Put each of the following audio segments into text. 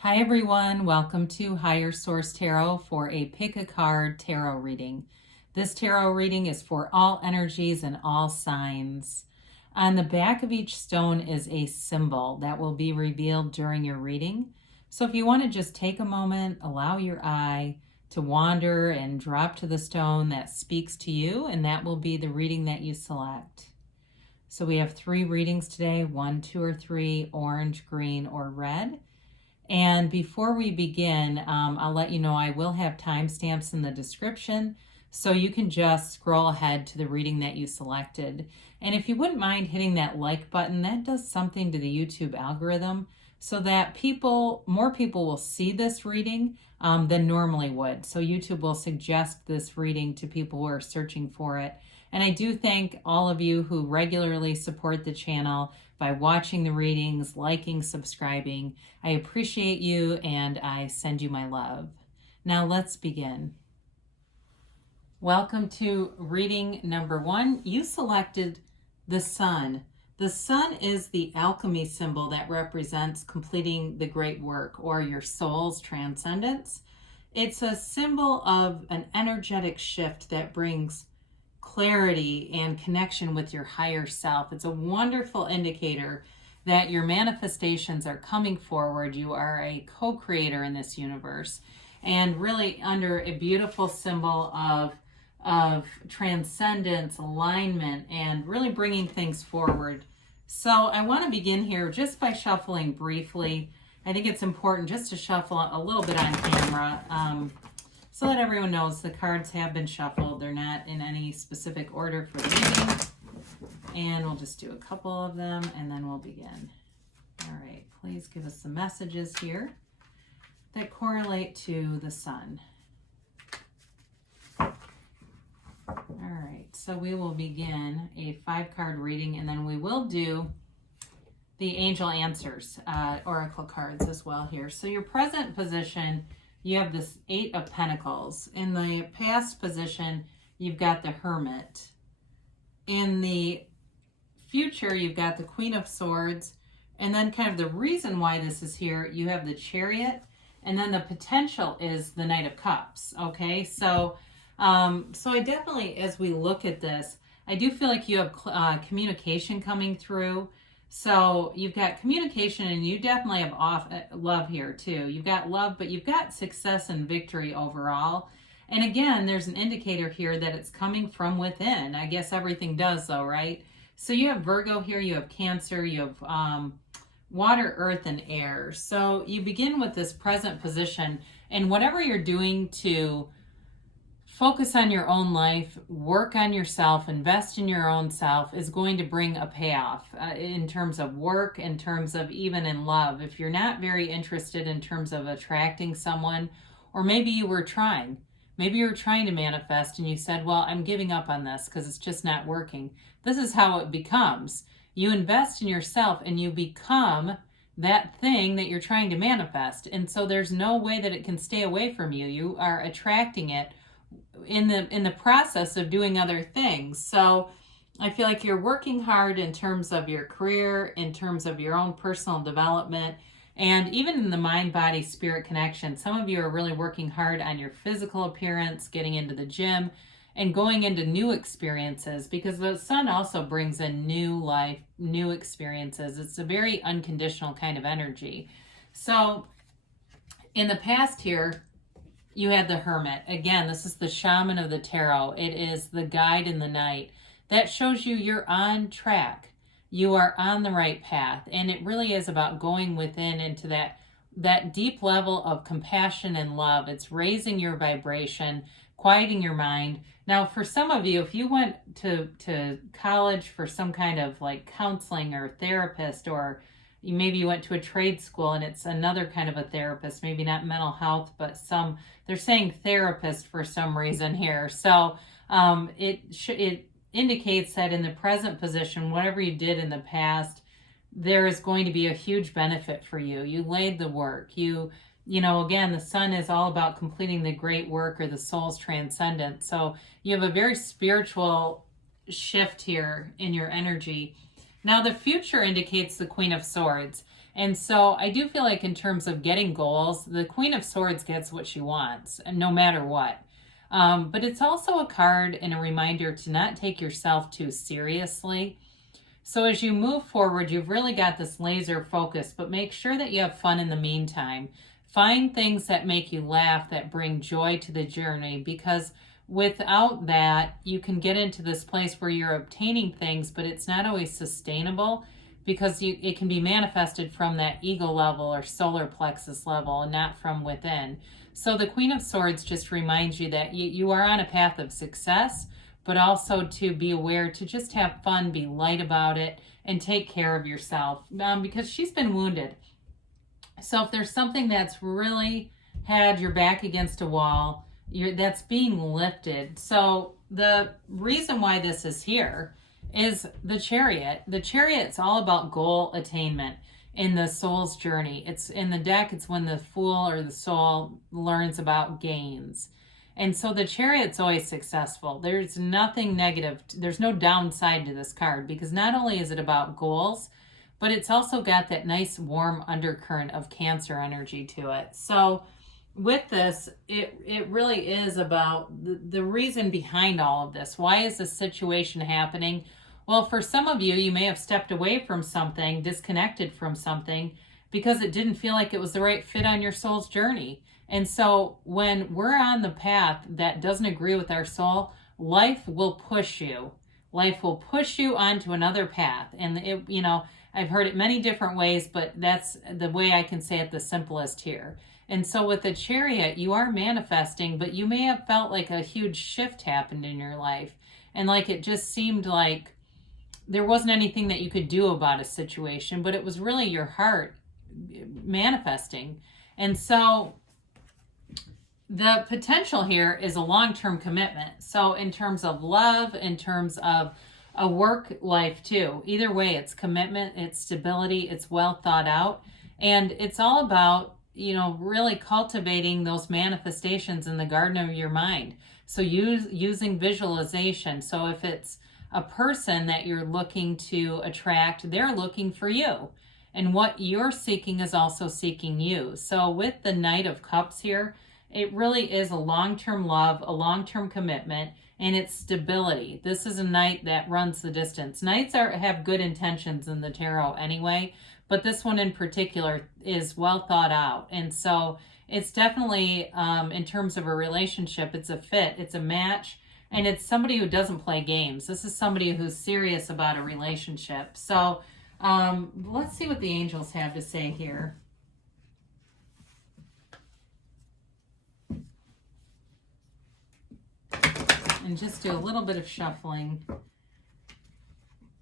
Hi everyone, welcome to Higher Source Tarot for a Pick a Card tarot reading. This tarot reading is for all energies and all signs. On the back of each stone is a symbol that will be revealed during your reading. So if you want to just take a moment, allow your eye to wander and drop to the stone that speaks to you, and that will be the reading that you select. So we have 3 readings today, 1, 2, or 3, orange, green, or red. And before we begin, I'll let you know I will have timestamps in the description, so you can just scroll ahead to the reading that you selected. And if you wouldn't mind hitting that like button, that does something to the YouTube algorithm so that more people will see this reading than normally would. So YouTube will suggest this reading to people who are searching for it. And I do thank all of you who regularly support the channel by watching the readings, liking, subscribing. I appreciate you and I send you my love. Now let's begin. Welcome to reading number 1. You selected the sun. The sun is the alchemy symbol that represents completing the great work or your soul's transcendence. It's a symbol of an energetic shift that brings clarity and connection with your higher self. It's a wonderful indicator that your manifestations are coming forward. You are a co-creator in this universe, and really under a beautiful symbol of transcendence, alignment, and really bringing things forward. So I want to begin here just by shuffling briefly. I think it's important just to shuffle a little bit on camera, so that everyone knows the cards have been shuffled. They're not in any specific order for the reading. And we'll just do a couple of them and then we'll begin. All right, please give us some messages here that correlate to the sun. All right, so we will begin a 5-card reading, and then we will do the angel answers, oracle cards as well here. So your present position, you have this 8 of Pentacles. In the past position, you've got the Hermit. In the future, you've got the Queen of Swords. And then kind of the reason why this is here, you have the Chariot. And then the potential is the Knight of Cups. Okay, so I definitely, as we look at this, I do feel like you have communication coming through. So you've got communication, and you definitely have love here too. You've got love, but you've got success and victory overall. And again, there's an indicator here that it's coming from within. I guess everything does though, right? So you have Virgo here, you have Cancer, you have water, earth, and air. So you begin with this present position, and whatever you're doing to focus on your own life, work on yourself, invest in your own self is going to bring a payoff in terms of work, in terms of even in love. If you're not very interested in terms of attracting someone, or maybe you were trying to manifest and you said, well, I'm giving up on this because it's just not working. This is how it becomes. You invest in yourself and you become that thing that you're trying to manifest. And so there's no way that it can stay away from you. You are attracting it in the process of doing other things. So I feel like you're working hard in terms of your career, in terms of your own personal development, and even in the mind, body, spirit connection. Some of you are really working hard on your physical appearance, getting into the gym, and going into new experiences, because the sun also brings in new life, new experiences. It's a very unconditional kind of energy. So in the past here, you had the Hermit. Again, this is the shaman of the tarot. It is the guide in the night. That shows you you're on track. You are on the right path. And it really is about going within into that deep level of compassion and love. It's raising your vibration, quieting your mind. Now, for some of you, if you went to college for some kind of like counseling or therapist, or maybe you went to a trade school and it's another kind of a therapist, maybe not mental health, but they're saying therapist for some reason here. So it indicates that in the present position, whatever you did in the past, there is going to be a huge benefit for you. You laid the work. Again, the sun is all about completing the great work or the soul's transcendence. So you have a very spiritual shift here in your energy. Now the future indicates the Queen of Swords. And so I do feel like in terms of getting goals, the Queen of Swords gets what she wants, and no matter what. But it's also a card and a reminder to not take yourself too seriously. So as you move forward, you've really got this laser focus, but make sure that you have fun in the meantime. Find things that make you laugh, that bring joy to the journey, because without that, you can get into this place where you're obtaining things, but it's not always sustainable, because it can be manifested from that ego level or solar plexus level and not from within. So the Queen of Swords just reminds you that you are on a path of success, but also to be aware to just have fun, be light about it, and take care of yourself, because she's been wounded. So if there's something that's really had your back against a wall, that's being lifted. So the reason why this is here is the Chariot. The Chariot's all about goal attainment in the soul's journey. It's in the deck, it's when the fool or the soul learns about gains. And so the Chariot's always successful. There's nothing negative. There's no downside to this card, because not only is it about goals, but it's also got that nice warm undercurrent of Cancer energy to it. So with this, it really is about the reason behind all of this. Why is this situation happening? Well, for some of you, you may have stepped away from something, disconnected from something, because it didn't feel like it was the right fit on your soul's journey. And so when we're on the path that doesn't agree with our soul, life will push you. Life will push you onto another path. And I've heard it many different ways, but that's the way I can say it the simplest here. And so with the Chariot, you are manifesting, but you may have felt like a huge shift happened in your life. And like it just seemed like there wasn't anything that you could do about a situation, but it was really your heart manifesting. And so the potential here is a long-term commitment. So in terms of love, in terms of a work life too, either way, it's commitment, it's stability, it's well thought out. And it's all about, really cultivating those manifestations in the garden of your mind. So using visualization. So if it's a person that you're looking to attract, they're looking for you. And what you're seeking is also seeking you. So with the Knight of Cups here, it really is a long-term love, a long-term commitment, and it's stability. This is a knight that runs the distance. Knights have good intentions in the tarot anyway, but this one in particular is well thought out. And so it's definitely, in terms of a relationship, it's a fit, it's a match, and it's somebody who doesn't play games. This is somebody who's serious about a relationship. So let's see what the angels have to say here. And just do a little bit of shuffling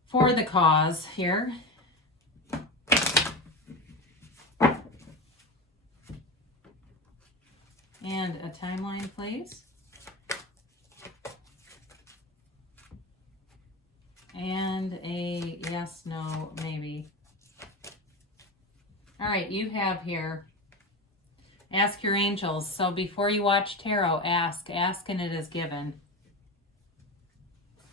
for the cause here. And a timeline, please. And a yes, no, maybe. All right, you have here, ask your angels. So before you watch tarot, ask and it is given.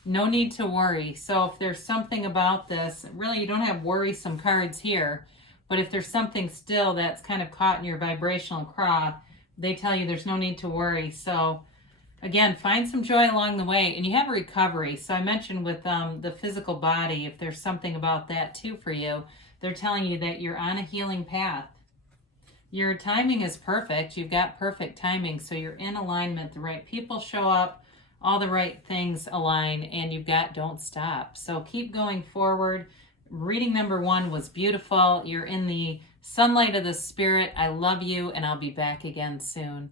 No need to worry. So if there's something about this, really you don't have worrisome cards here, but if there's something still that's kind of caught in your vibrational craw, they tell you there's no need to worry. So again, find some joy along the way, and you have a recovery. So I mentioned with the physical body, if there's something about that too for you, they're telling you that you're on a healing path. Your timing is perfect. You've got perfect timing, so you're in alignment. The right people show up, all the right things align, and you've got don't stop. So keep going forward. Reading number 1 was beautiful. You're in the sunlight of the spirit. I love you, and I'll be back again soon.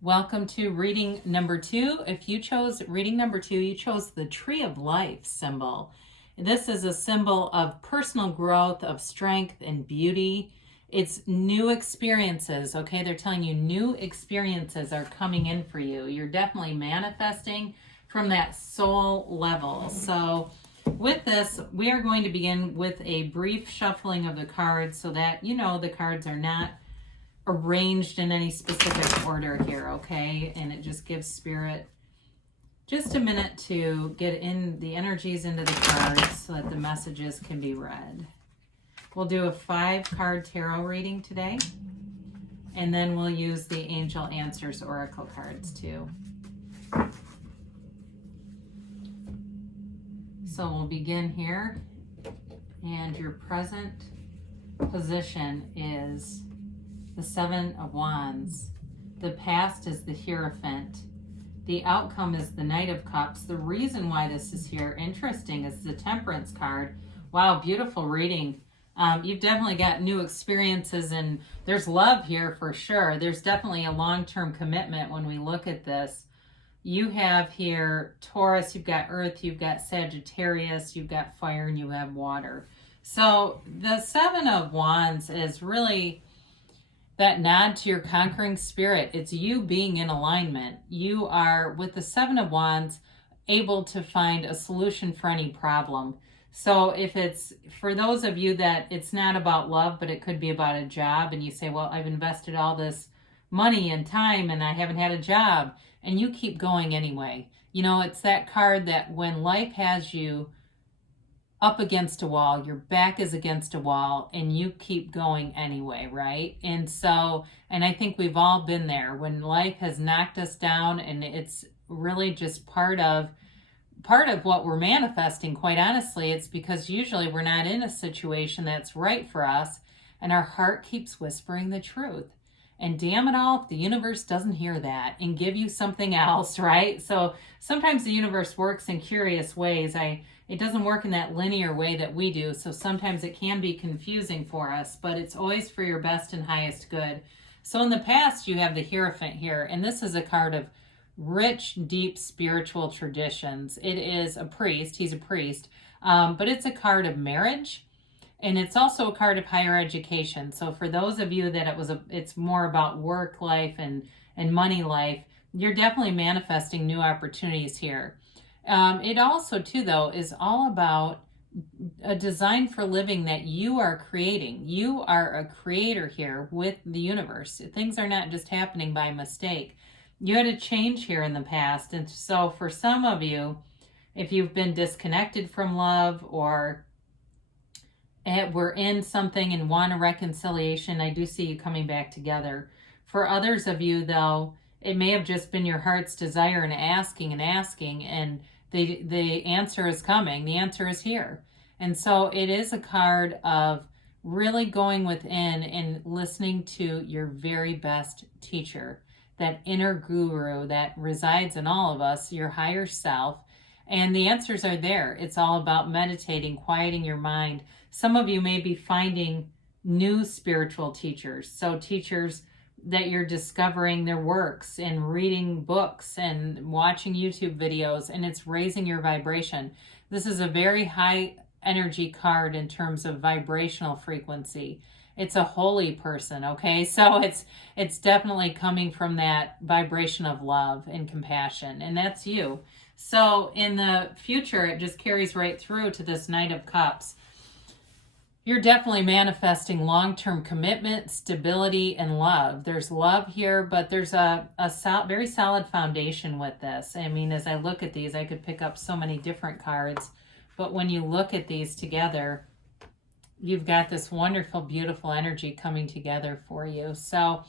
Welcome to reading number 2. If you chose reading number 2, you chose the Tree of Life symbol. This is a symbol of personal growth, of strength and beauty. It's new experiences, okay? They're telling you new experiences are coming in for you. You're definitely manifesting from that soul level. So with this, we are going to begin with a brief shuffling of the cards so that you know the cards are not arranged in any specific order here, okay? And it just gives spirit just a minute to get in the energies into the cards so that the messages can be read. We'll do a 5-card tarot reading today. And then we'll use the Angel Answers Oracle cards too. So we'll begin here. And your present position is the 7 of Wands. The past is the Hierophant. The outcome is the Knight of Cups. The reason why this is here, interesting, is the Temperance card. Wow, beautiful reading. You've definitely got new experiences, and there's love here for sure. There's definitely a long-term commitment when we look at this. You have here Taurus, you've got Earth, you've got Sagittarius, you've got fire, and you have water. So the 7 of Wands is really that nod to your conquering spirit. It's you being in alignment. You are, with the 7 of Wands, able to find a solution for any problem. So if it's, for those of you that it's not about love, but it could be about a job, and you say, well, I've invested all this money and time and I haven't had a job, and you keep going anyway. You know, it's that card that when life has you up against a wall, your back is against a wall, and you keep going anyway, right? And so, and I think we've all been there when life has knocked us down, and it's really just part of what we're manifesting. Quite honestly, it's because usually we're not in a situation that's right for us, and our heart keeps whispering the truth. And damn it all, if the universe doesn't hear that and give you something else, right? So sometimes the universe works in curious ways. It doesn't work in that linear way that we do, so sometimes it can be confusing for us, but it's always for your best and highest good. So in the past, you have the Hierophant here, and this is a card of rich, deep spiritual traditions. It is a priest. He's a priest, but it's a card of marriage, and it's also a card of higher education. So for those of you that it's more about work life and money life, you're definitely manifesting new opportunities here. It also, too, though, is all about a design for living that you are creating. You are a creator here with the universe. Things are not just happening by mistake. You had a change here in the past. And so for some of you, if you've been disconnected from love or were in something and want a reconciliation, I do see you coming back together. For others of you, though, it may have just been your heart's desire and asking, and the answer is coming. The answer is here. And so it is a card of really going within and listening to your very best teacher, that inner guru that resides in all of us, your higher self. And the answers are there. It's all about meditating, quieting your mind. Some of you may be finding new spiritual teachers. So teachers that you're discovering their works and reading books and watching YouTube videos, and it's raising your vibration. This is a very high energy card in terms of vibrational frequency. It's a holy person, okay? So it's definitely coming from that vibration of love and compassion, and that's you. So in the future, it just carries right through to this Knight of Cups. You're definitely manifesting long-term commitment, stability, and love. There's love here, but there's a very solid foundation with this. I mean, as I look at these, I could pick up so many different cards, but when you look at these together, you've got this wonderful, beautiful energy coming together for you. So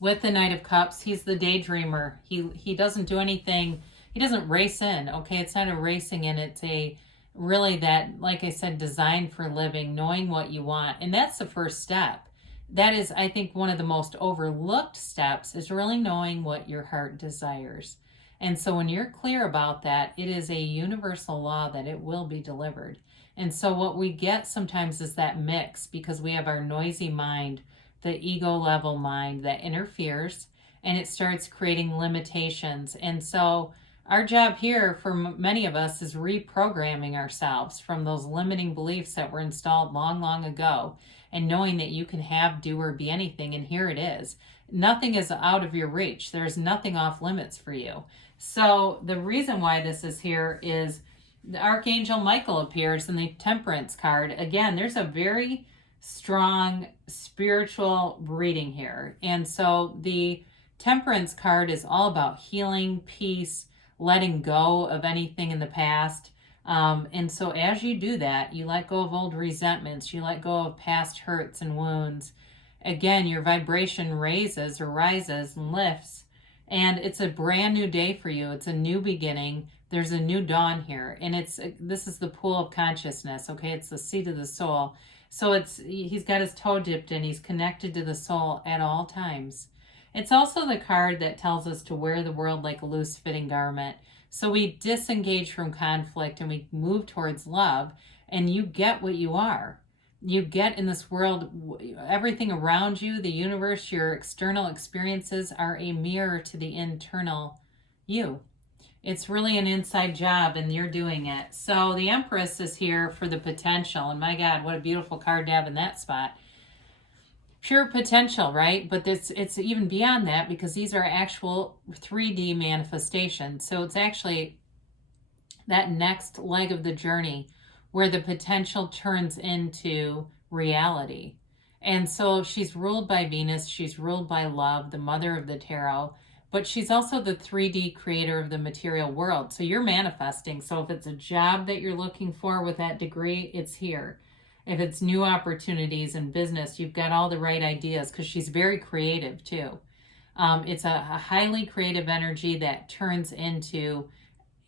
with the Knight of Cups, he's the daydreamer. He doesn't do anything. He doesn't race in, okay? It's not a racing in. It's a really that, like I said, design for living, knowing what you want. And that's the first step. That is, I think, one of the most overlooked steps is really knowing what your heart desires. And so when you're clear about that, it is a universal law that it will be delivered. And so what we get sometimes is that mix, because we have our noisy mind, the ego level mind that interferes, and it starts creating limitations. And so our job here for many of us is reprogramming ourselves from those limiting beliefs that were installed long, long ago, and knowing that you can have, do, or be anything. And here it is. Nothing is out of your reach. There's nothing off limits for you. So the reason why this is here is the Archangel Michael appears in the Temperance card. Again, there's a very strong spiritual reading here. And so the Temperance card is all about healing, peace, letting go of anything in the past, And so as you do that, you let go of old resentments, you let go of past hurts and wounds. Again, your vibration raises or rises and lifts, and it's a brand new day for you. It's a new beginning. There's a new dawn here, and this is the pool of consciousness, okay? It's the seat of the soul. So he's got his toe dipped in, he's connected to the soul at all times. It's also the card that tells us to wear the world like a loose fitting garment. So we disengage from conflict and we move towards love, and you get what you are. You get in this world, everything around you, the universe, your external experiences are a mirror to the internal you. It's really an inside job, and you're doing it. So the Empress is here for the potential. And my God, what a beautiful card to have in that spot. Pure potential, right? But it's even beyond that, because these are actual 3D manifestations. So it's actually that next leg of the journey where the potential turns into reality. And so she's ruled by Venus. She's ruled by love, the mother of the tarot. But she's also the 3D creator of the material world. So you're manifesting. So if it's a job that you're looking for with that degree, it's here. If it's new opportunities in business, you've got all the right ideas, because she's very creative too. It's a highly creative energy that turns into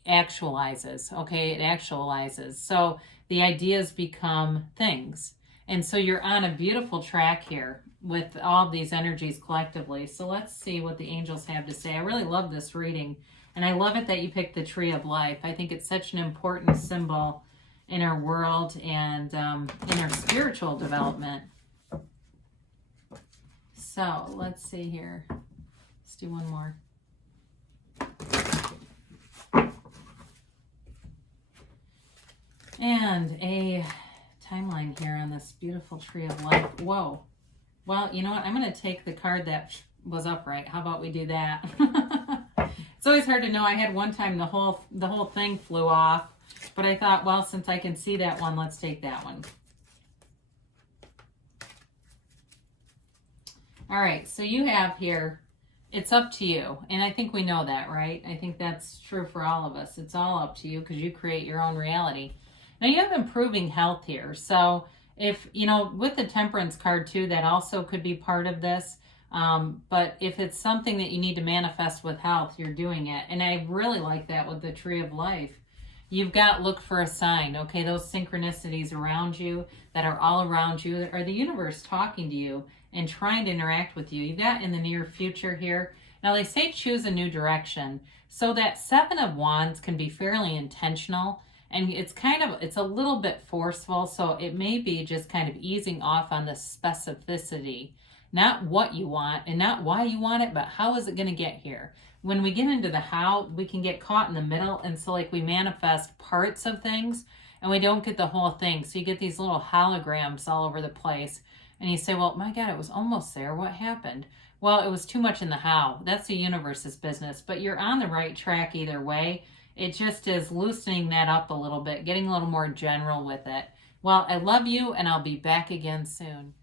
actualizes, okay? It actualizes. So the ideas become things. And so you're on a beautiful track here with all these energies collectively. So let's see what the angels have to say. I really love this reading, and I love it that you picked the Tree of Life. I think it's such an important symbol in our world and in our spiritual development. So let's see here. Let's do one more. And a timeline here on this beautiful Tree of Life. Whoa. Well, you know what? I'm going to take the card that was upright. How about we do that? It's always hard to know. I had one time the whole thing flew off, but I thought, well, since I can see that one, let's take that one. All right, so you have here, it's up to you. And I think we know that, right? I think that's true for all of us. It's all up to you, because you create your own reality. Now you have improving health here. So if, you know, with the Temperance card too, that also could be part of this. But if it's something that you need to manifest with health, you're doing it. And I really like that with the Tree of Life. You've got look for a sign, okay? Those synchronicities around you that are all around you are the universe talking to you and trying to interact with you. You've got in the near future here. Now they say choose a new direction. So that Seven of Wands can be fairly intentional. And it's a little bit forceful, so it may be just kind of easing off on the specificity. Not what you want and not why you want it, but how is it going to get here? When we get into the how, we can get caught in the middle, and so like we manifest parts of things and we don't get the whole thing. So you get these little holograms all over the place, and you say, well, my God, it was almost there. What happened? Well, it was too much in the how. That's the universe's business, but you're on the right track either way. It just is loosening that up a little bit, getting a little more general with it. Well, I love you, and I'll be back again soon.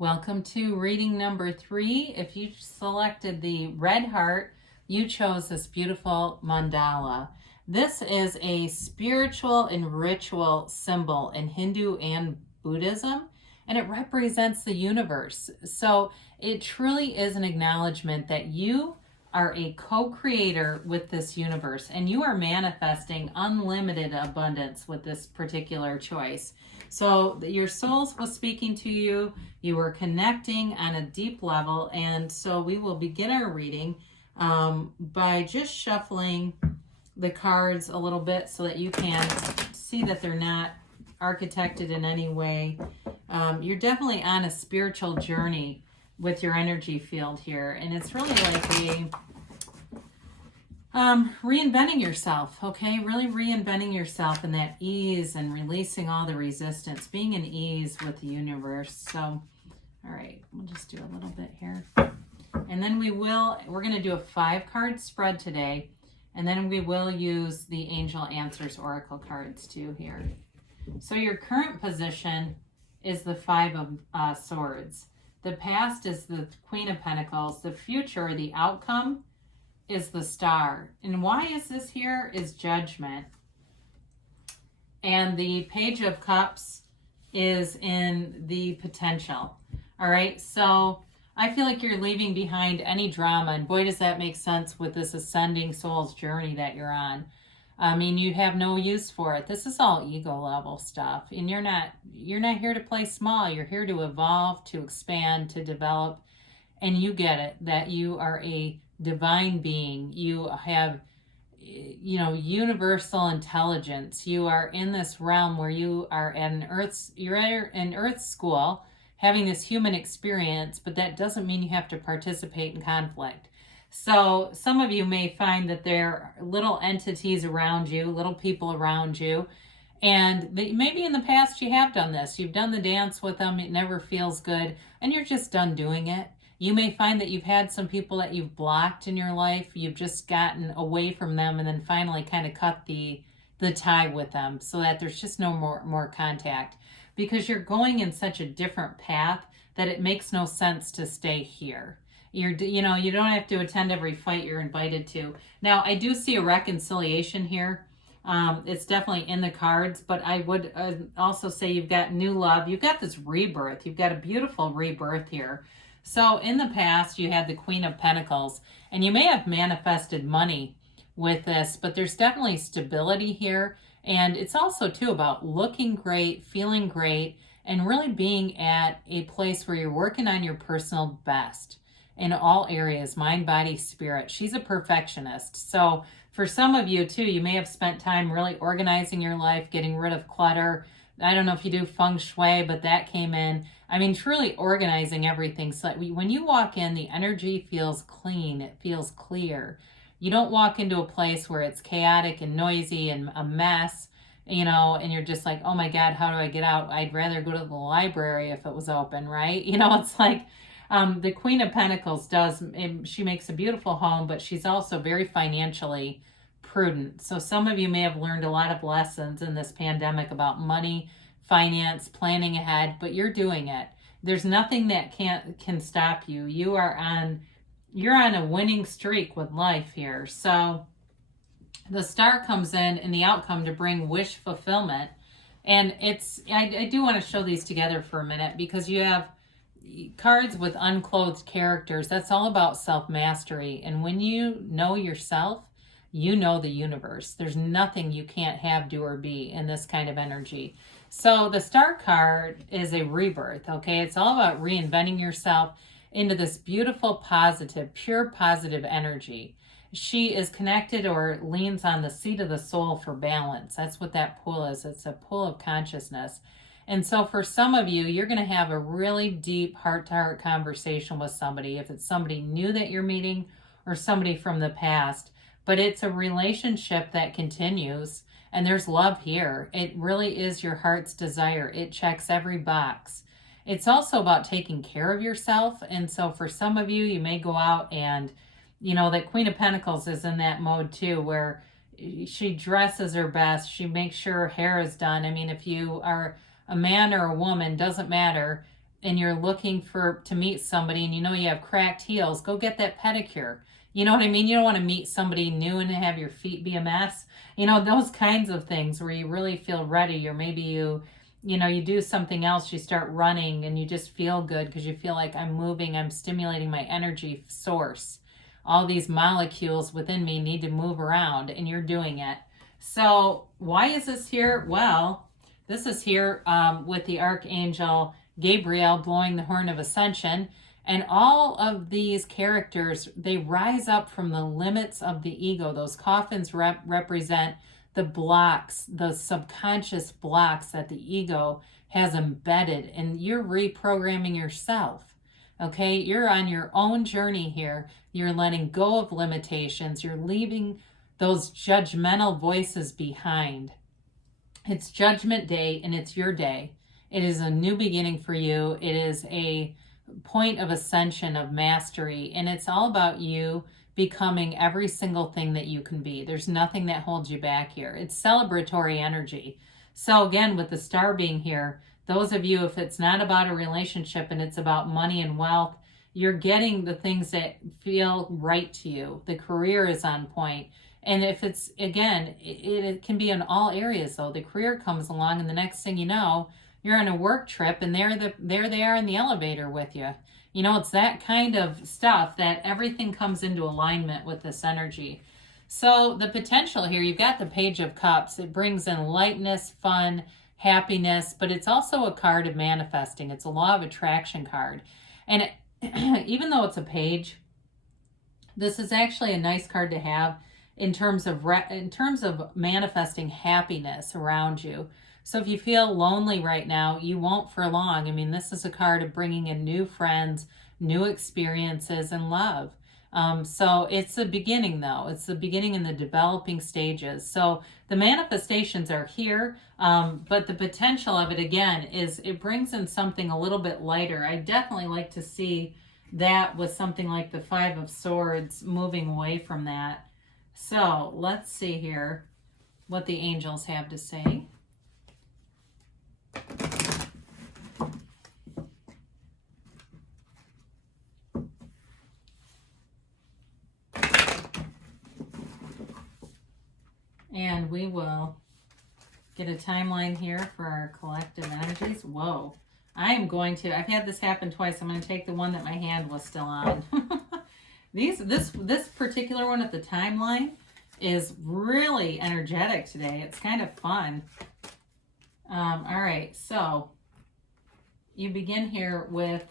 Welcome to reading number 3. If you selected the red heart, you chose this beautiful mandala. This is a spiritual and ritual symbol in Hindu and Buddhism, and it represents the universe. So it truly is an acknowledgement that you are a co-creator with this universe, and you are manifesting unlimited abundance with this particular choice. So your soul was speaking to you, you were connecting on a deep level, and so we will begin our reading by just shuffling the cards a little bit so that you can see that they're not architected in any way. You're definitely on a spiritual journey with your energy field here, and it's really like reinventing yourself, okay? Really reinventing yourself in that ease and releasing all the resistance, being in ease with the universe. So, all right, we'll just do a little bit here. And then we're going to do a 5-card spread today, and then we will use the Angel Answers Oracle cards too here. So your current position is the 5 of Swords. The past is the Queen of Pentacles. The future, the outcome, is the Star. And why is this here? Is Judgment. And the Page of Cups is in the potential. All right, so I feel like you're leaving behind any drama, and boy, does that make sense with this ascending soul's journey that you're on. I mean, you have no use for it. This is all ego level stuff, and you're not here to play small. You're here to evolve, to expand, to develop, and you get it that you are a divine being. You have, you know, universal intelligence. You are in this realm where you are at you're at an earth school having this human experience, but that doesn't mean you have to participate in conflict. So some of you may find that there are little entities around you, little people around you, and maybe in the past you have done this. You've done the dance with them, it never feels good, and you're just done doing it. You may find that you've had some people that you've blocked in your life, you've just gotten away from them, and then finally kind of cut the tie with them so that there's just no more contact, because you're going in such a different path that it makes no sense to stay here. You don't have to attend every fight you're invited to. Now, I do see a reconciliation here. It's definitely in the cards, but I would also say you've got new love. You've got this rebirth. You've got a beautiful rebirth here. So in the past, you had the Queen of Pentacles, and you may have manifested money with this, but there's definitely stability here. And it's also, too, about looking great, feeling great, and really being at a place where you're working on your personal best in all areas, mind, body, spirit. She's a perfectionist. So for some of you, too, you may have spent time really organizing your life, getting rid of clutter. I don't know if you do feng shui, but that came in. I mean, truly organizing everything so that when you walk in, the energy feels clean. It feels clear. You don't walk into a place where it's chaotic and noisy and a mess, and you're just like, oh my God, how do I get out? I'd rather go to the library if it was open, right? It's like the Queen of Pentacles she makes a beautiful home, but she's also very financially prudent. So some of you may have learned a lot of lessons in this pandemic about money, finance, planning ahead, but you're doing it. There's nothing that can stop you. You're on a winning streak with life here. So the Star comes in the outcome to bring wish fulfillment. And I do want to show these together for a minute, because you have cards with unclothed characters. That's all about self-mastery. And when you know yourself, you know the universe. There's nothing you can't have, do, or be in this kind of energy. So the Star card is a rebirth, okay? It's all about reinventing yourself into this beautiful, positive, pure positive energy. She is connected or leans on the seat of the soul for balance. That's what that pull is. It's a pull of consciousness. And so for some of you, you're going to have a really deep heart-to-heart conversation with somebody, if it's somebody new that you're meeting or somebody from the past. But it's a relationship that continues, and there's love here. It really is your heart's desire. It checks every box. It's also about taking care of yourself. And so for some of you, you may go out and, that Queen of Pentacles is in that mode too, where she dresses her best. She makes sure her hair is done. I mean, if you are a man or a woman, doesn't matter, and you're looking to meet somebody and you have cracked heels, go get that pedicure. You know what I mean? You don't want to meet somebody new and have your feet be a mess. Those kinds of things where you really feel ready, or maybe you do something else, you start running and you just feel good because you feel like I'm moving, I'm stimulating my energy source. All these molecules within me need to move around, and you're doing it. So why is this here? Well, this is here with the Archangel Gabriel blowing the horn of ascension. And all of these characters, they rise up from the limits of the ego. Those coffins represent the blocks, the subconscious blocks that the ego has embedded, and you're reprogramming yourself. Okay, you're on your own journey here. You're letting go of limitations. You're leaving those judgmental voices behind. It's Judgment Day, and it's your day. It is a new beginning for you. It is a point of ascension, of mastery, and it's all about you becoming every single thing that you can be. There's nothing that holds you back here. It's celebratory energy. So again, with the Star being here, those of you, if it's not about a relationship and it's about money and wealth, you're getting the things that feel right to you. The career is on point. And if it's, again, it can be in all areas though. The career comes along and the next thing you know, you're on a work trip and there they are in the elevator with you. You know, it's that kind of stuff that everything comes into alignment with this energy. So the potential here, you've got the Page of Cups. It brings in lightness, fun, happiness, but it's also a card of manifesting. It's a law of attraction card. And even though it's a page, this is actually a nice card to have in terms of manifesting happiness around you. So if you feel lonely right now, you won't for long. I mean, this is a card of bringing in new friends, new experiences, and love. So it's the beginning, though. It's the beginning in the developing stages. So the manifestations are here, but the potential of it, again, is it brings in something a little bit lighter. I definitely like to see that with something like the Five of Swords, moving away from that. So let's see here what the angels have to say. And we will get a timeline here for our collective energies. Whoa. I've had this happen twice. I'm going to take the one that my hand was still on. This particular one at the timeline is really energetic today. It's kind of fun. All right, so you begin here with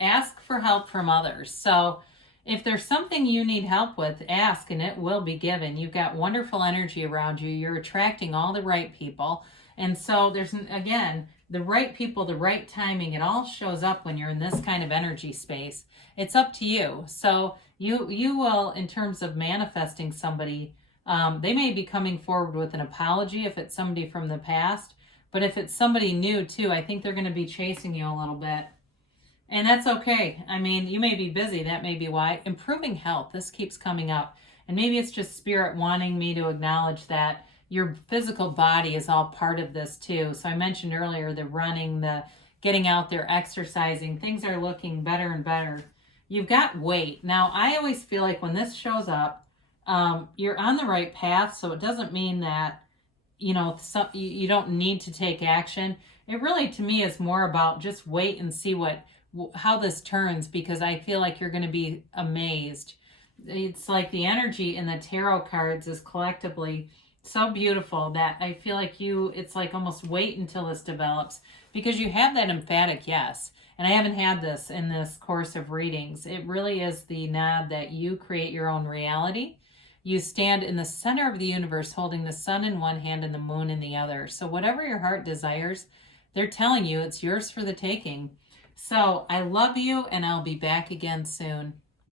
ask for help from others. So if there's something you need help with, ask and it will be given. You've got wonderful energy around you. You're attracting all the right people. And so there's, again, the right people, the right timing. It all shows up when you're in this kind of energy space. It's up to you. So you will, in terms of manifesting somebody, they may be coming forward with an apology if it's somebody from the past. But if it's somebody new too, I think they're going to be chasing you a little bit. And that's okay. I mean, you may be busy. That may be why. Improving health. This keeps coming up. And maybe it's just spirit wanting me to acknowledge that your physical body is all part of this too. So I mentioned earlier the running, the getting out there, exercising. Things are looking better and better. You've got weight. Now, I always feel like when this shows up, you're on the right path. So it doesn't mean that, you know, you don't need to take action. It really, to me, is more about just wait and see how this turns, because I feel like you're going to be amazed. It's like the energy in the tarot cards is collectively so beautiful that I feel like it's like almost wait until this develops, because you have that emphatic yes. And I haven't had this in this course of readings. It really is the nod that you create your own reality. You stand in the center of the universe holding the sun in one hand and the moon in the other. So whatever your heart desires, they're telling you it's yours for the taking. So I love you, and I'll be back again soon.